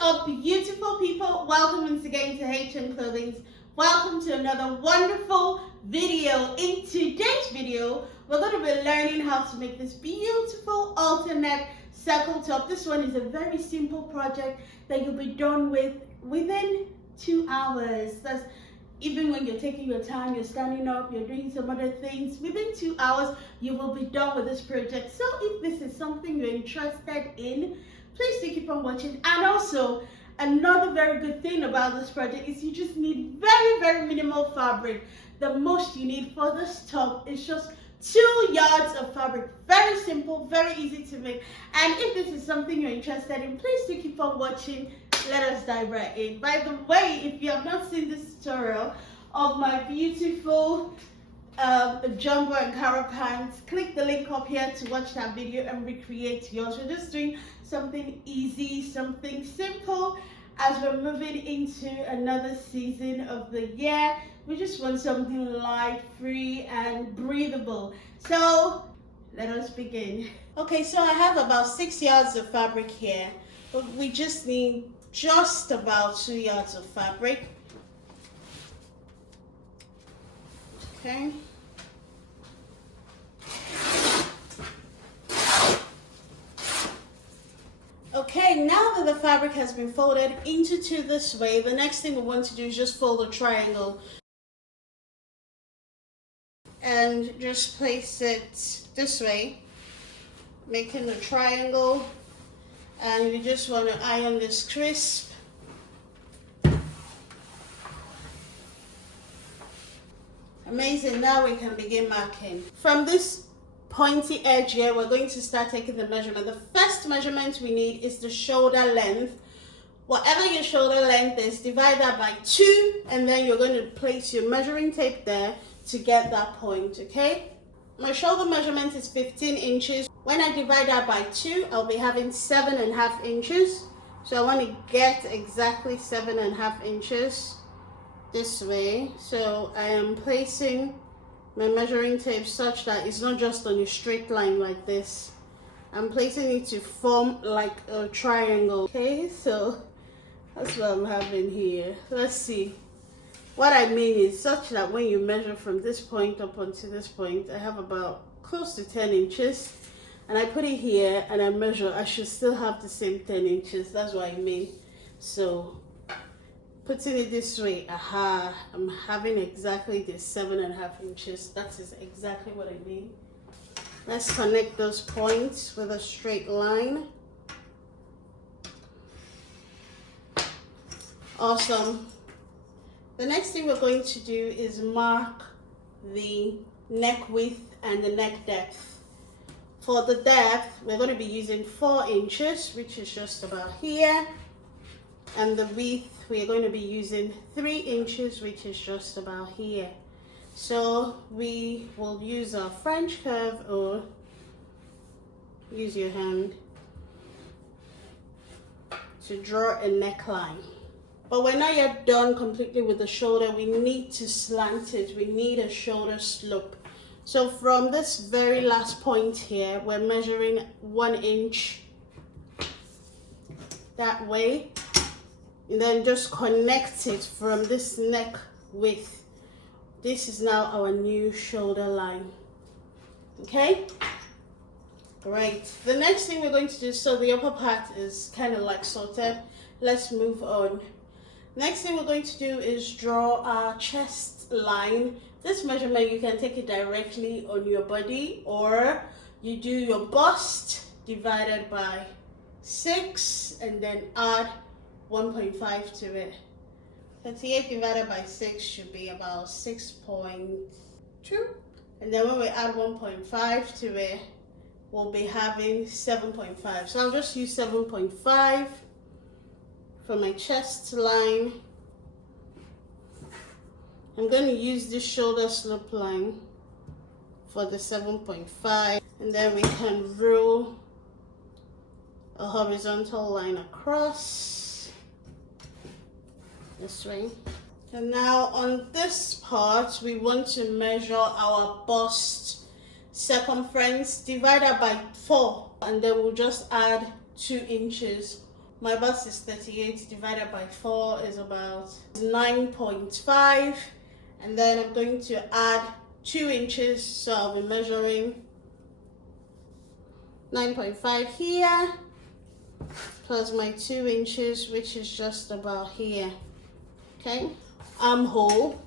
up, beautiful people? Welcome once again to HALTER. Welcome to another wonderful video. In today's video, we're going to be learning how to make this beautiful alternate circle top. This one is a very simple project that you'll be done with within 2 hours. That's even when you're taking your time, you're standing up, you're doing some other things. Within 2 hours, you will be done with this project. So if this is something you're interested in, please do keep on watching. And also, another very good thing about this project is you just need very minimal fabric. The most you need for this top is just 2 yards of fabric. Very simple, very easy to make. And if this is something you're interested in, please do keep on watching. Let us dive right in. By the way, if you have not seen this tutorial of my beautiful jumbo and carrot pants, click the link up here to watch that video and recreate yours. We're just doing something easy, something simple as we're moving into another season of the year. We just want something light, free and breathable. So let us begin. Okay, so I have about 6 yards of fabric here, but we just need just about 2 yards of fabric. Okay. Okay, now that the fabric has been folded into 2 this way, the next thing we want to do is just fold a triangle and just place it this way, making a triangle. And you just want to iron this crisp. Amazing, now we can begin marking. From this pointy edge here, we're going to start taking the measurement. The first measurement we need is the shoulder length. Whatever your shoulder length is, divide that by 2, and then you're going to place your measuring tape there to get that point, okay? My shoulder measurement is 15 inches. When I divide that by 2, I'll be having 7.5 inches. So I want to get exactly 7.5 inches this way. So I am placing my measuring tape such that it's not just on a straight line like this. I'm placing it to form like a triangle. Okay, so that's what I'm having here. Let's see. What I mean is such that when you measure from this point up onto this point, I have about close to 10 inches. And I put it here and I measure, I should still have the same 10 inches. That's what I mean. So putting it this way, aha, I'm having exactly the 7.5 inches. That is exactly what I mean. Let's connect those points with a straight line. Awesome. The next thing we're going to do is mark the neck width and the neck depth. For the depth, we're going to be using 4 inches, which is just about here. And the width, we're going to be using 3 inches, which is just about here. So we will use our French curve, or use your hand to draw a neckline. But we're not yet done completely with the shoulder. We need to slant it. We need a shoulder slope. So from this very last point here, we're measuring 1 inch that way. And then just connect it from this neck width. This is now our new shoulder line. Okay? Great. The next thing we're going to do, so the upper part is kind of like sorted. Let's move on. Next thing we're going to do is draw our chest line. This measurement, you can take it directly on your body, or you do your bust divided by 6 and then add 1.5 to it. 38 divided by 6 should be about 6.2. And then when we add 1.5 to it, we'll be having 7.5. So I'll just use 7.5 for my chest line. I'm going to use this shoulder slope line for the 7.5, and then we can rule a horizontal line across this way. And now on this part, we want to measure our bust circumference, divide that by 4, and then we'll just add 2 inches My bust is 38 divided by 4 is about 9.5. And then I'm going to add 2 inches, so I'll be measuring 9.5 here plus my 2 inches, which is just about here. Okay, armhole,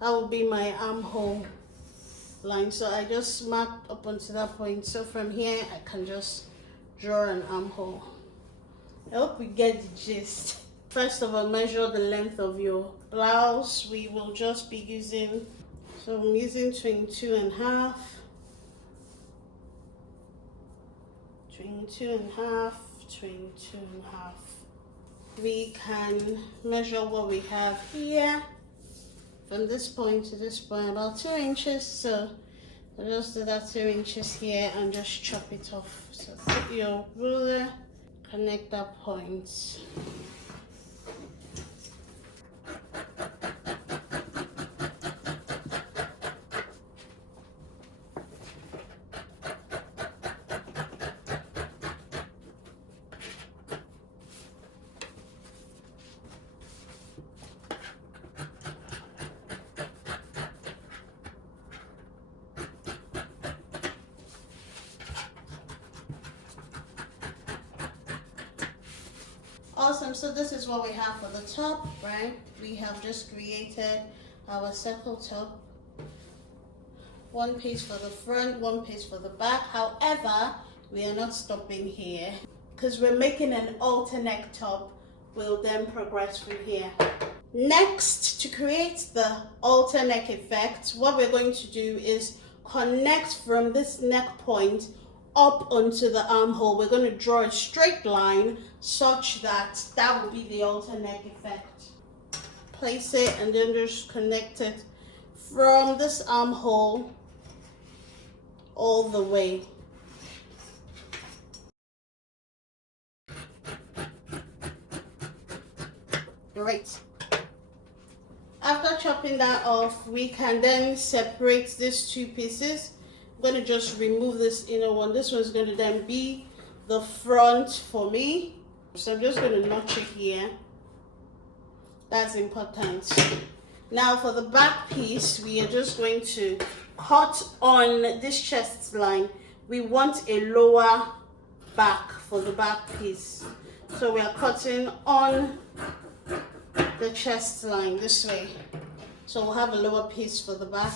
that will be my armhole line. So I just marked up onto that point, so from here I can just draw an armhole. I hope we get the gist. First of all, measure the length of your blouse. We will just be using, so I'm using 22.5, 22.5, 22.5. We can measure what we have here from this point to this point, about 2 inches. So I'll just do that 2 inches here and just chop it off. So put your ruler, connect that point. Awesome, so this is what we have for the top, right? We have just created our circle top. One piece for the front, one piece for the back. However, we are not stopping here because we're making an alter neck top. We'll then progress from here. Next, to create the alter neck effect, what we're going to do is connect from this neck point up onto the armhole. We're going to draw a straight line such that that will be the alter neck effect. Place it and then just connect it from this armhole all the way. Great. After chopping that off, we can then separate these two pieces. I'm going to just remove this inner one. This one's going to then be the front for me. So I'm just going to notch it here. That's important. Now for the back piece, we are just going to cut on this chest line. We want a lower back for the back piece. So we are cutting on the chest line this way. So we'll have a lower piece for the back.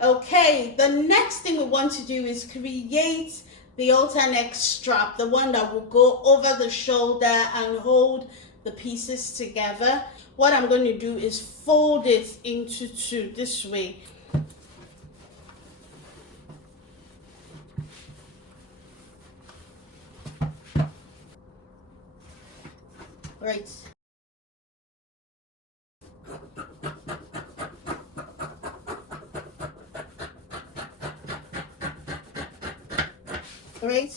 Okay, the next thing we want to do is create the alter neck strap, the one that will go over the shoulder and hold the pieces together. What I'm going to do is fold it into two this way. Right. Right,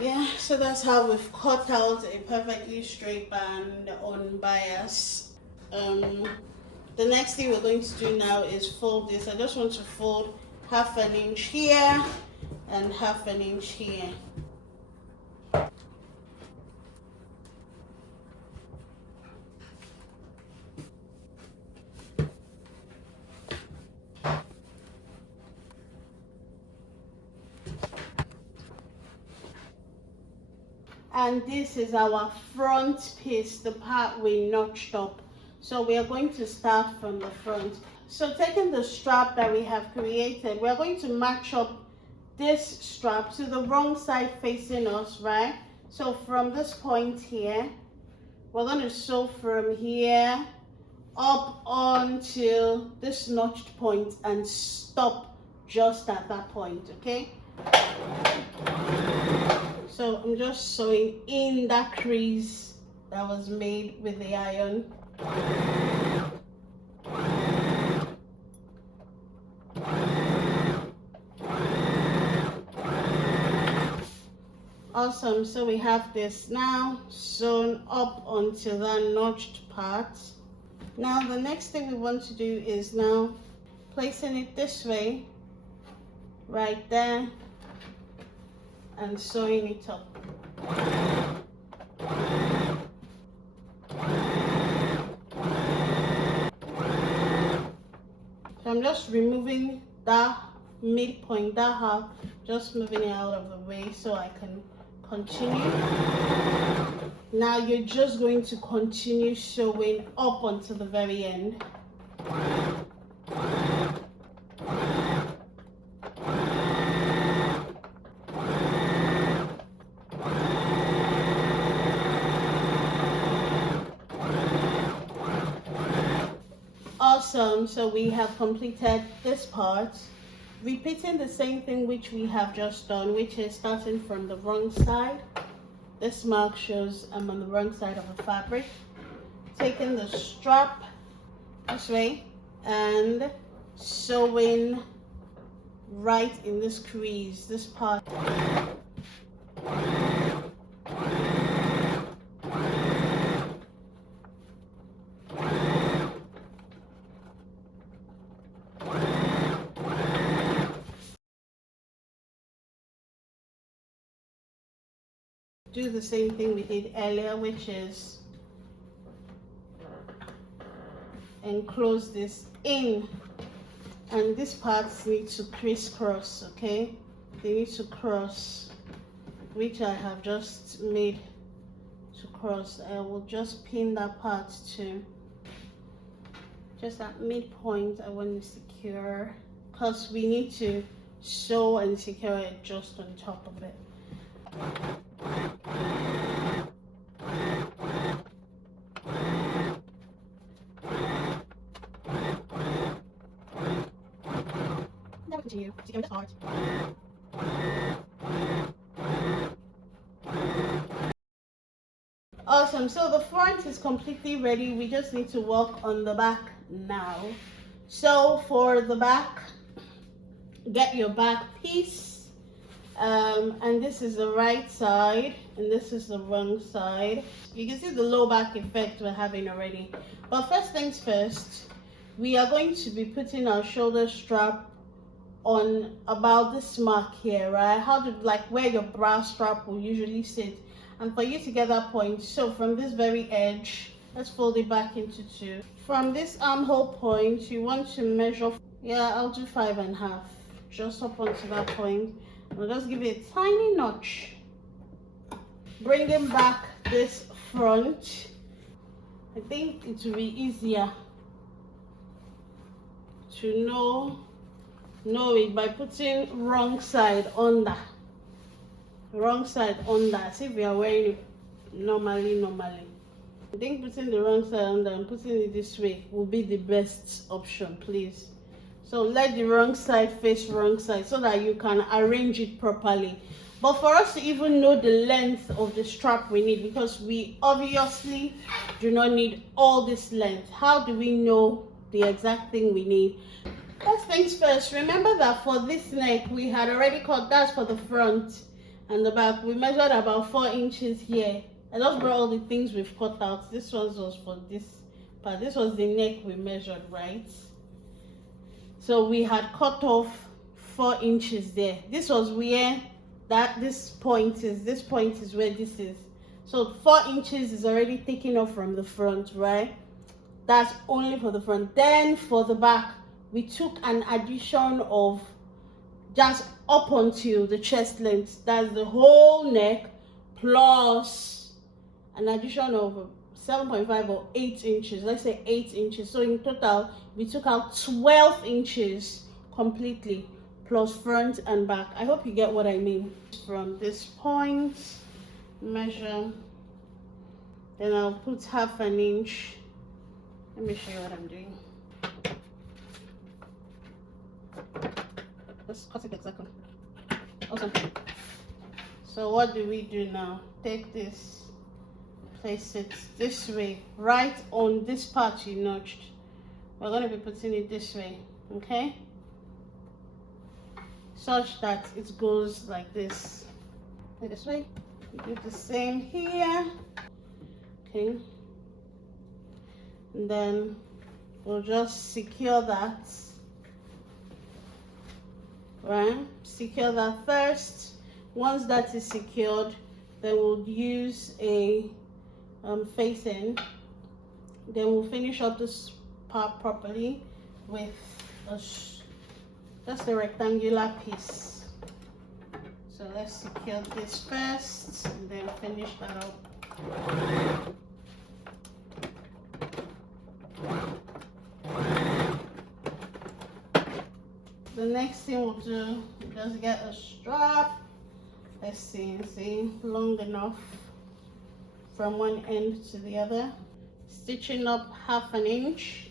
yeah, so that's how we've cut out a perfectly straight band on bias. The next thing we're going to do now is fold this. I just want to fold 1/2 inch here and 1/2 inch here. And this is our front piece, the part we notched up. So we are going to start from the front. So taking the strap that we have created, we are going to match up this strap to the wrong side facing us, right? So from this point here, we're going to sew from here up onto this notched point and stop just at that point, okay? So I'm just sewing in that crease that was made with the iron. Awesome, so we have this now sewn up onto that notched part. Now the next thing we want to do is now placing it this way, right there, and sewing it up. I'm just removing that midpoint, that half, just moving it out of the way so I can continue. Now you're just going to continue sewing up until the very end. Awesome, so we have completed this part. Repeating the same thing which we have just done, which is starting from the wrong side. This mark shows I'm on the wrong side of the fabric. Taking the strap this way and sewing right in this crease, this part. Do the same thing we did earlier, which is enclose this in, and these parts need to crisscross, okay? They need to cross, which I have just made to cross. I will just pin that part to just that midpoint. I want to secure, because we need to sew and secure it just on top of it. Now we continue securing this part. Awesome, so the front is completely ready. We just need to work on the back now. So for the back, get your back piece. And this is the right side and this is the wrong side. You can see the low back effect we're having already. But first things first, we are going to be putting our shoulder strap on about this mark here, right? How to, like, where your bra strap will usually sit. And for you to get that point, so from this very edge, let's fold it back into two. From this armhole point, you want to measure, yeah, I'll do 5.5, just up onto that point. I'll just give it a tiny notch. Bringing back this front, I think it will be easier to know it by putting wrong side under. Wrong side under, as if we are wearing it normally. I think putting the wrong side under and putting it this way will be the best option, please. So let the wrong side face wrong side so that you can arrange it properly. But for us to even know the length of the strap we need, because we obviously do not need all this length, how do we know the exact thing we need? First things first, remember that for this neck we had already cut, that's for the front and the back. We measured about 4 inches here. I just brought all the things we've cut out. This one was for this part. This was the neck we measured, right? So we had cut off 4 inches there. This was where this point is where this is. So 4 inches is already taken off from the front, right? That's only for the front. Then for the back, we took an addition of just up until the chest length. That's the whole neck plus an addition of 7.5 or 8 inches. Let's say 8 inches. So in total, we took out 12 inches completely, plus front and back. I hope you get what I mean. From this point, measure. Then I'll put 1/2 inch. Let me show you what I'm doing. Let's cut it exactly. Awesome. So what do we do now? Take this, place it this way, right on this part you notched. We're going to be putting it this way, okay? Such that it goes like this. This way. Do the same here. Okay. And then we'll just secure that. Right? Secure that first. Once that is secured, then we'll use a facing. Then we'll finish up this part properly with just a rectangular piece. So let's secure this first and then finish that up. The next thing we'll do, just get a strap. Let's see, long enough from one end to the other. Stitching up 1/2 inch.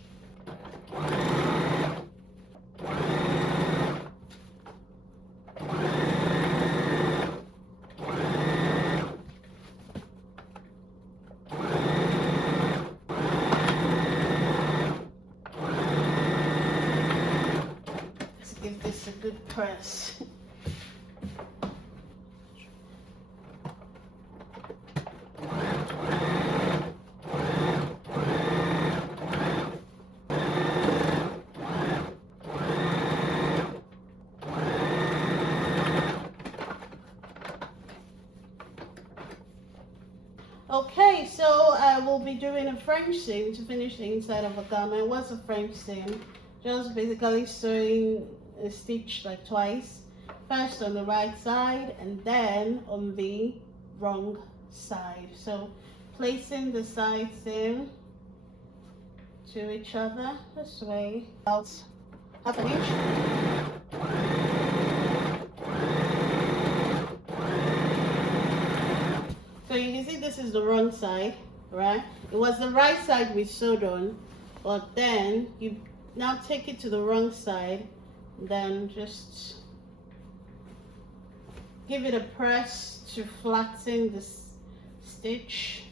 Let's give this a good press. Okay, so I will be doing a French seam to finish the inside of a garment. What's a French seam? Just basically sewing a stitch like twice. First on the right side and then on the wrong side. So placing the side seam to each other this way, about 1/2 inch. So you can see this is the wrong side, right? It was the right side we sewed on, but then you now take it to the wrong side, then just give it a press to flatten the stitch.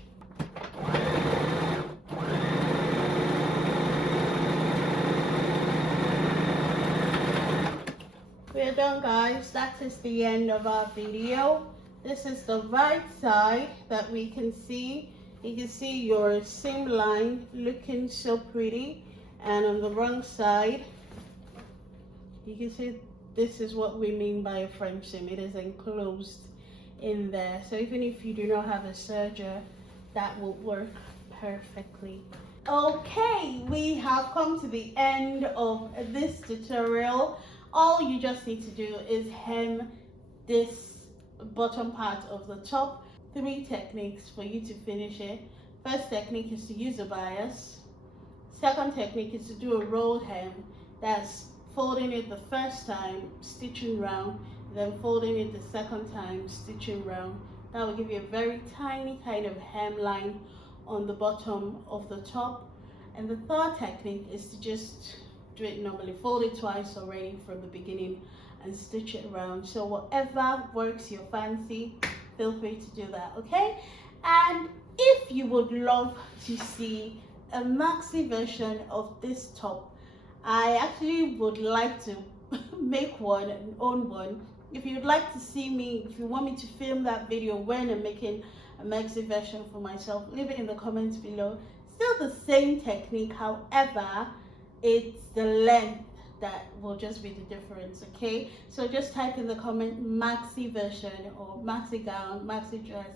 We're done, guys. That is the end of our video. This is the right side that we can see. You can see your seam line looking so pretty, and on the wrong side you can see this is what we mean by a French seam. It is enclosed in there, so even if you do not have a serger, that will work perfectly. Okay, we have come to the end of this tutorial. All you just need to do is hem this bottom part of the top. 3 techniques for you to finish it. First technique is to use a bias. Second technique is to do a roll hem. That's folding it the first time, stitching round, then folding it the second time, stitching round. That will give you a very tiny kind of hemline on the bottom of the top. And the third technique is to just do it normally. Fold it twice already from the beginning and stitch it around. So whatever works your fancy, feel free to do that, okay? And if you would love to see a maxi version of this top, I actually would like to make one and own one. If you'd like to see me, if you want me to film that video when I'm making a maxi version for myself, leave it in the comments below. Still the same technique, however, it's the length that will just be the difference, okay? So just type in the comment maxi version or maxi gown, maxi dress,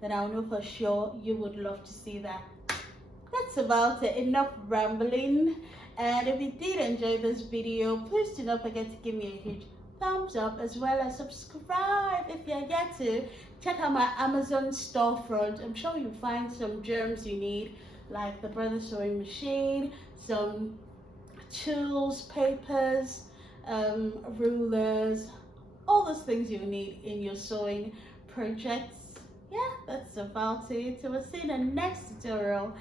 then I'll know for sure you would love to see that. That's about it. Enough rambling. And if you did enjoy this video, please do not forget to give me a huge thumbs up, as well as subscribe if you're yet to. Check out my Amazon storefront. I'm sure you'll find some germs you need, like the Brother Sewing Machine, some tools, papers, rulers, all those things you need in your sewing projects. Yeah, that's about it. So we'll see you in the next tutorial.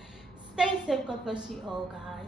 Stay safe. God bless you all, guys.